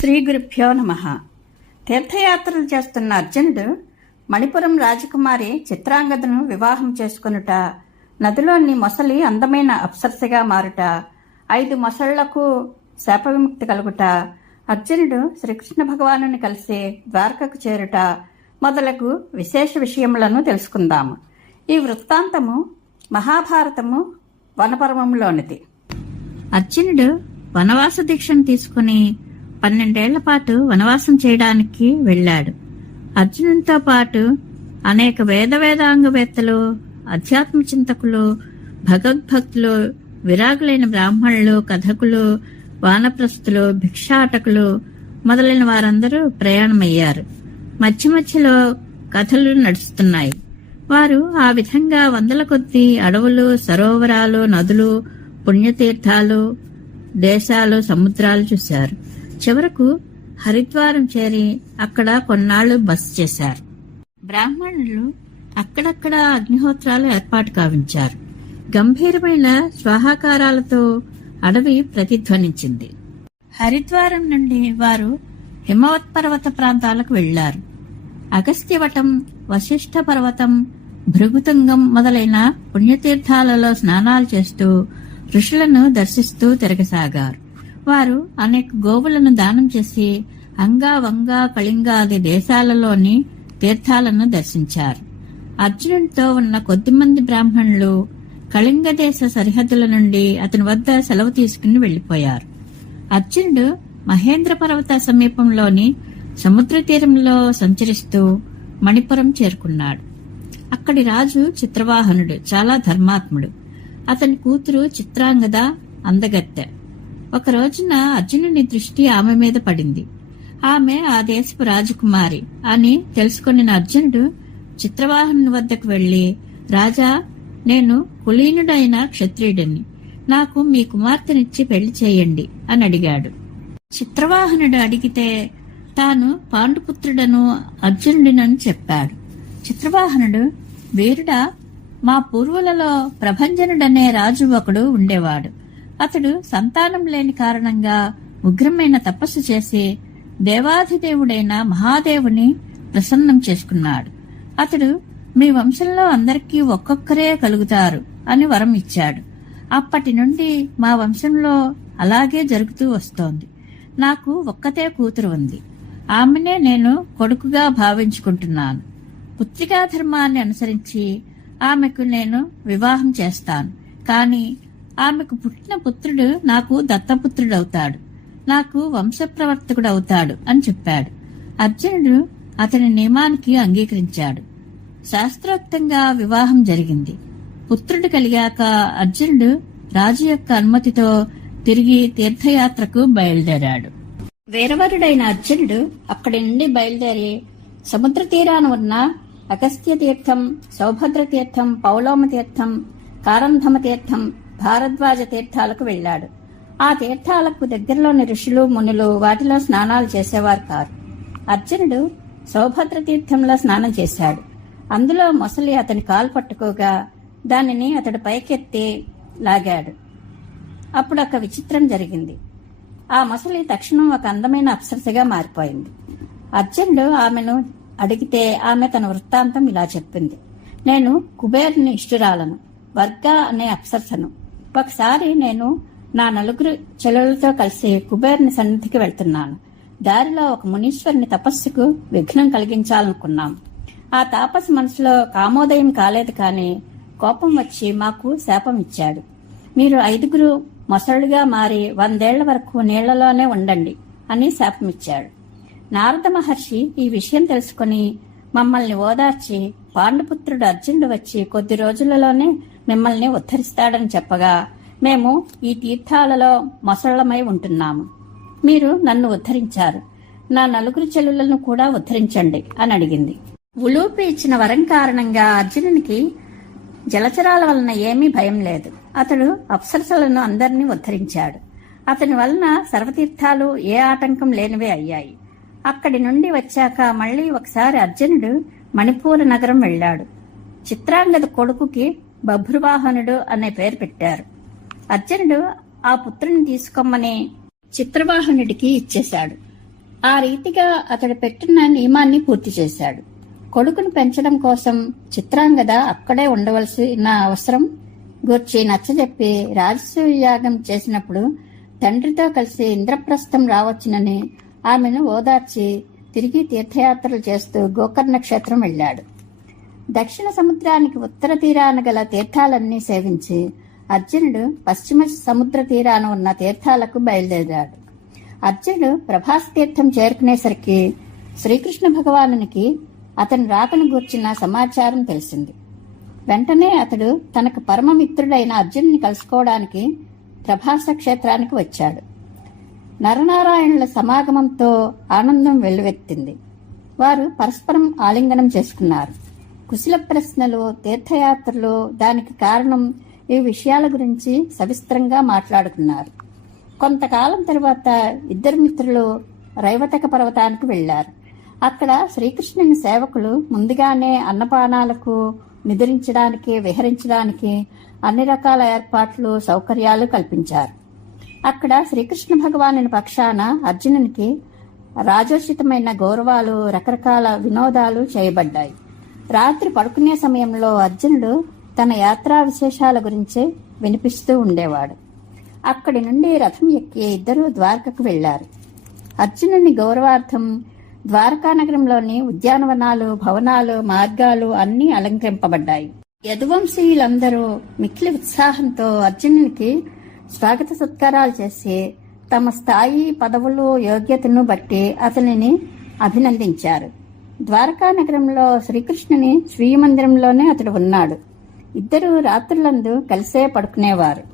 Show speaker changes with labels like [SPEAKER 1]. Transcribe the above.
[SPEAKER 1] శ్రీ గురుభ్యో నమ. తీర్థయాత్రలు చేస్తున్న అర్జునుడు మణిపురం రాజకుమారి చిత్రాంగదను వివాహం చేసుకొనుట నదిలోని మొసలి అందమైన అప్సరసగా మారుట ఐదు మొసళ్ళకు శాప విముక్తి కలుగుట అర్జునుడు శ్రీకృష్ణ భగవానుని కలిసి ద్వారకకు చేరుట మొదలగు విశేష విషయములను తెలుసుకుందాము. ఈ వృత్తాంతము మహాభారతము వనపర్వంలోనిది అర్జునుడు వనవాస దీక్షను తీసుకుని పన్నెండేళ్ళ పాటు వనవాసం చేయడానికి వెళ్ళాడు. అర్జునునితో పాటు అనేక వేద వేదాంగవేత్తలు అధ్యాత్మ చింతకులు భగవద్భక్తులు విరాగులైన బ్రాహ్మణులు కథకులు వానప్రస్థులు భిక్షాటకులు మొదలైన వారందరూ ప్రయాణమయ్యారు. మధ్య మధ్యలో కథలు నడుస్తున్నాయి. వారు ఆ విధంగా వందల కొద్దీ అడవులు సరోవరాలు నదులు పుణ్యతీర్థాలు దేశాలు సముద్రాలు చూశారు. చివరకు హరిద్వారం చేరి అక్కడ కొన్నాళ్ళు బస చేశారు. బ్రాహ్మణులు అక్కడక్కడ అగ్నిహోత్రాలు ఏర్పాటు కావించారు. గంభీరమైన స్వాహాకారాలతో అడవి ప్రతిధ్వనించింది. హరిద్వారం నుండి వారు హిమవత్ పర్వత ప్రాంతాలకు వెళ్ళారు అగస్త్యవటం వశిష్ఠ పర్వతం భృగుతుంగం మొదలైన పుణ్యతీర్థాలలో స్నానాలు చేస్తూ ఋషులను దర్శిస్తూ తిరగసాగారు. వారు అనేక గోవులను దానం చేసి అంగా వంగా కళింగాది దేశాలలోని తీర్థాలను దర్శించారు. అర్జునుడితో ఉన్న కొద్దిమంది బ్రాహ్మణులు కళింగ దేశ సరిహద్దుల నుండి అతని వద్ద సెలవు తీసుకుని వెళ్ళిపోయారు అర్జునుడు మహేంద్ర పర్వత సమీపంలోని సముద్ర తీరంలో సంచరిస్తూ మణిపురం చేరుకున్నాడు. అక్కడి రాజు చిత్రవాహనుడు చాలా ధర్మాత్ముడు. అతని కూతురు చిత్రాంగద అందగత్తె. ఒక రోజున అర్జునుని దృష్టి ఆమె మీద పడింది. ఆమె ఆ దేశపు రాజకుమారి. అని తెలుసుకున్న అర్జునుడు చిత్రవాహనుని వద్దకు వెళ్ళి రాజా నేను కులీనుడైన క్షత్రియుడిని. నాకు మీ కుమార్తెనిచ్చి పెళ్ళి చేయండి అని అడిగాడు. చిత్రవాహనుడు అడిగితే తాను పాండుపుత్రుడను అర్జునుడినని చెప్పాడు. చిత్రవాహనుడు వీరుడా మా పూర్వులలో ప్రభంజనుడనే రాజు ఒకడు ఉండేవాడు. అతడు సంతానం లేని కారణంగా ఉగ్రమైన తపస్సు చేసి దేవాధిదేవుడైన మహాదేవుని ప్రసన్నం చేసుకున్నాడు. అతడు మీ వంశంలో అందరికీ ఒక్కొక్కరే కలుగుతారు అని వరం ఇచ్చాడు. అప్పటి నుండి మా వంశంలో అలాగే జరుగుతూ వస్తోంది. నాకు ఒక్కతే కూతురు ఉంది. ఆమెనే నేను కొడుకుగా భావించుకుంటున్నాను. పుత్రికా ధర్మాన్ని అనుసరించి ఆమెకు నేను వివాహం చేస్తాను. కానీ ఆమెకు పుట్టిన పుత్రుడు నాకు దత్తపుత్రుడవుతాడు. నాకు వంశప్రవర్తకుడవుతాడు అని చెప్పాడు. అర్జునుడు అతని నియమానికి అంగీకరించాడు. శాస్త్రోక్తంగా వివాహం జరిగింది. పుత్రుడు కలిగాక అర్జునుడు రాజు యొక్క అనుమతితో తిరిగి తీర్థయాత్రకు బయలుదేరాడు. వీరవరుడైన అర్జునుడు అక్కడి నుండి బయలుదేరి సముద్ర తీరాన ఉన్న అగస్త్య తీర్థం సౌభద్ర తీర్థం పౌలోమ తీర్థం కారంధమ తీర్థం భారద్వాజ తీర్థాలకు వెళ్ళాడు. ఆ తీర్థాలకు దగ్గరలోని ఋషులు మునులు వాటిలో స్నానాలు చేసేవారు కారు. అర్జునుడు సౌభద్ర తీర్థంలో స్నానం చేశాడు. అందులో మొసలి అతని కాలు పట్టుకోగా దానిని అతడు పైకెత్తి లాగాడు. అప్పుడు ఒక విచిత్రం జరిగింది. ఆ మొసలి తక్షణం ఒక అందమైన అప్సరసగా మారిపోయింది. అర్జునుడు ఆమెను అడిగితే ఆమె తన వృత్తాంతం ఇలా చెప్పింది. నేను కుబేరుని ఇష్టురాలను వర్గా అనే అప్సరసను ఒకసారి నేను నా నలుగురు చెల్లెలతో కలిసి కుబేరుని సన్నిధికి వెళ్తున్నాను. దారిలో ఒక మునీశ్వరుని తపస్సుకు విఘ్నం కలిగించాలనుకున్నాం. ఆ తాపసి మనసులో కామోదయం కాలేదు కానీ కోపం వచ్చి మాకు శాపం ఇచ్చాడు. మీరు ఐదుగురు మొసళ్ళుగా మారి వందేళ్ళ వరకు నీళ్ళలోనే ఉండండి అని శాపం ఇచ్చాడు. నారద మహర్షి ఈ విషయం తెలుసుకుని మమ్మల్ని ఓదార్చి పాండుపుత్రుడు అర్జునుడు వచ్చి కొద్ది రోజులలోనే మిమ్మల్ని ఉద్ధరిస్తాడని చెప్పగా మేము ఈ తీర్థాలలో మొసళ్ళమై ఉంటున్నాము. మీరు నన్ను ఉద్ధరించారు. నా నలుగురు చెల్లులను కూడా ఉద్ధరించండి అని అడిగింది. ఉలూపి ఇచ్చిన వరం కారణంగా అర్జునునికి జలచరాల వలన ఏమీ భయం లేదు. అతడు అప్సరసలను అందరినీ ఉద్ధరించాడు. అతని వలన సర్వతీర్థాలు ఏ ఆటంకం లేనివే అయ్యాయి. అక్కడి నుండి వచ్చాక మళ్ళీ ఒకసారి అర్జునుడు మణిపూర్ నగరం వెళ్ళాడు. చిత్రాంగద కొడుకుకి బభ్రువాహనుడు అనే పేరు పెట్టారు. అర్జునుడు ఆ పుత్రుని తీసుకోమని చిత్రవాహనుడికి ఇచ్చేశాడు. ఆ రీతిగా అతడు పెట్టిన నియమాన్ని పూర్తి చేశాడు. కొడుకును పెంచడం కోసం చిత్రాంగద అక్కడే ఉండవలసిన అవసరం గూర్చి నచ్చజెప్పి రాజసూయ యాగం చేసినప్పుడు తండ్రితో కలిసి ఇంద్రప్రస్థం రావచ్చునని ఆమెను ఓదార్చి తిరిగి తీర్థయాత్రలు చేస్తూ గోకర్ణ క్షేత్రం వెళ్ళాడు. దక్షిణ సముద్రానికి ఉత్తర తీరాన గల తీర్థాలన్నీ సేవించి అర్జునుడు పశ్చిమ సముద్ర తీరాన ఉన్న తీర్థాలకు బయలుదేరాడు. అర్జునుడు ప్రభాస్ తీర్థం చేరుకునేసరికి శ్రీకృష్ణ భగవానునికి అతని రాకను గూర్చిన సమాచారం తెలిసింది. వెంటనే అతడు తనకు పరమమిత్రుడైన అర్జునుని కలుసుకోవడానికి ప్రభాస క్షేత్రానికి వచ్చాడు. నరనారాయణుల సమాగమంతో ఆనందం వెల్లువెత్తింది. వారు పరస్పరం ఆలింగనం చేసుకున్నారు. కుశల ప్రశ్నలు తీర్థయాత్రలు దానికి కారణం ఈ విషయాల గురించి సవిస్తరంగా మాట్లాడుతున్నారు. కొంతకాలం తర్వాత ఇద్దరు మిత్రులు రైవతక పర్వతానికి వెళ్ళారు అక్కడ శ్రీకృష్ణుని సేవకులు ముందుగానే అన్నపానాలకు నిద్రించడానికి విహరించడానికి అన్ని రకాల ఏర్పాట్లు సౌకర్యాలు కల్పించారు. అక్కడ శ్రీకృష్ణ భగవాను పక్షాన అర్జునునికి రాజోచితమైన గౌరవాలు రకరకాల వినోదాలు చేయబడ్డాయి. రాత్రి పడుకునే సమయంలో అర్జునుడు తన యాత్రా విశేషాల గురించి వినిపిస్తూ ఉండేవాడు. అక్కడి నుండి రథం ఎక్కి ఇద్దరూ ద్వారకకు వెళ్ళారు అర్జునుని గౌరవార్థం ద్వారకా నగరంలోని ఉద్యానవనాలు భవనాలు మార్గాలు అన్నీ అలంకరింపబడ్డాయి. యదువంశీయులందరూ మిక్కిలి ఉత్సాహంతో అర్జునునికి స్వాగత సత్కారాలు చేసి తమ స్థాయి పదవులు యోగ్యతను బట్టి అతనిని అభినందించారు. ద్వారకా నగరంలో శ్రీకృష్ణుని శ్రీమందిరంలోనే అతడు ఉన్నాడు. ఇద్దరు రాత్రులందు కలిసే పడుకునేవారు.